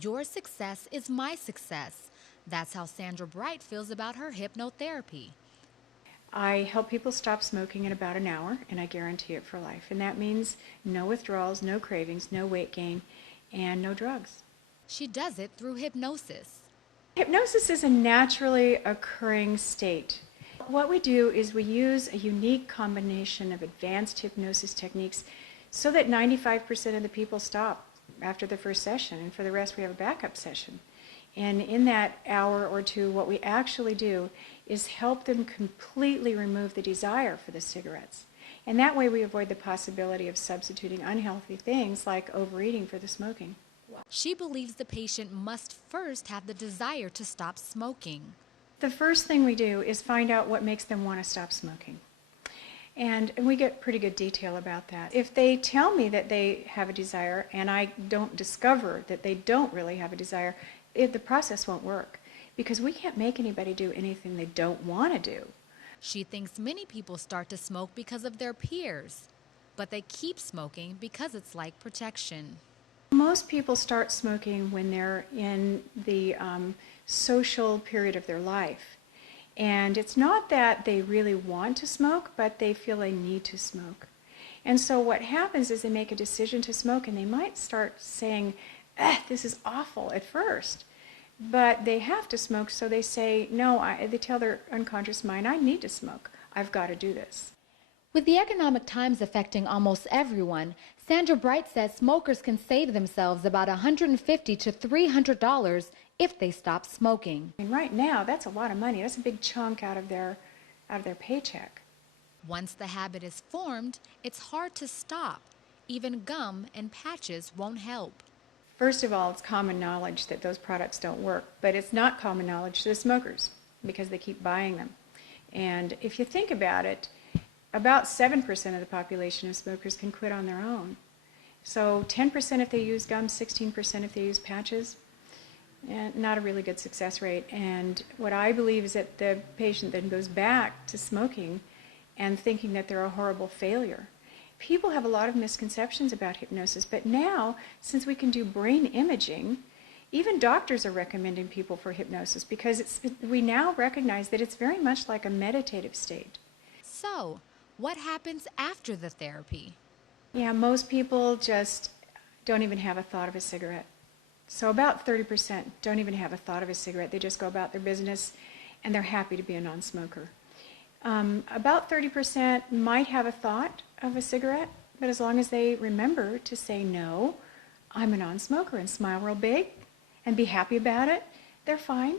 Your success is my success. That's how Sandra Bright feels about her hypnotherapy. I help people stop smoking in about an hour, and I guarantee it for life. And that means no withdrawals, no cravings, no weight gain, and no drugs. She does it through hypnosis. Hypnosis is a naturally occurring state. What we do is we use a unique combination of advanced hypnosis techniques so that 95% of the people stop after the first session, and for the rest we have a backup session. And in that hour or two, what we actually do is help them completely remove the desire for the cigarettes. And that way we avoid the possibility of substituting unhealthy things like overeating for the smoking. She believes the patient must first have the desire to stop smoking. The first thing we do is find out what makes them want to stop smoking. And we get pretty good detail about that. If they tell me that they have a desire and I don't discover that they don't really have a desire, the process won't work, because we can't make anybody do anything they don't want to do. She thinks many people start to smoke because of their peers, but they keep smoking because it's like protection. Most people start smoking when they're in the social period of their life. And it's not that they really want to smoke, but they feel they need to smoke. And so what happens is they make a decision to smoke, and they might start saying, this is awful at first. But they have to smoke, so they say, no, they tell their unconscious mind, I need to smoke. I've got to do this. With the economic times affecting almost everyone, Sandra Bright says smokers can save themselves about $150 to $300 if they stop smoking. And right now, that's a lot of money. That's a big chunk out of their paycheck. Once the habit is formed, it's hard to stop. Even gum and patches won't help. First of all, it's common knowledge that those products don't work, but it's not common knowledge to the smokers because they keep buying them. And if you think about it, about 7% of the population of smokers can quit on their own. So 10% if they use gum, 16% if they use patches. Not a really good success rate. And what I believe is that the patient then goes back to smoking and thinking that they're a horrible failure. People have a lot of misconceptions about hypnosis, but now, since we can do brain imaging, even doctors are recommending people for hypnosis because we now recognize that it's very much like a meditative state. So, what happens after the therapy? Yeah, most people just don't even have a thought of a cigarette. So about 30% don't even have a thought of a cigarette. They just go about their business and they're happy to be a non-smoker. About 30% might have a thought of a cigarette, but as long as they remember to say, no, I'm a non-smoker, and smile real big and be happy about it, they're fine.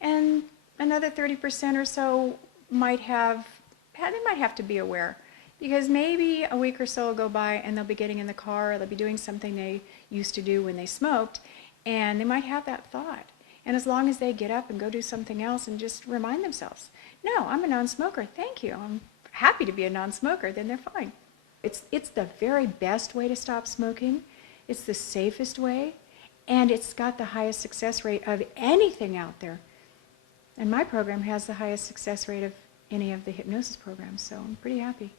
And another 30% or so might have to be aware, because maybe a week or so will go by and they'll be getting in the car, or they'll be doing something they used to do when they smoked, and they might have that thought. And as long as they get up and go do something else and just remind themselves, no, I'm a non-smoker, thank you, I'm happy to be a non-smoker, then they're fine. It's the very best way to stop smoking. It's the safest way, and it's got the highest success rate of anything out there. And my program has the highest success rate of any of the hypnosis programs, so I'm pretty happy.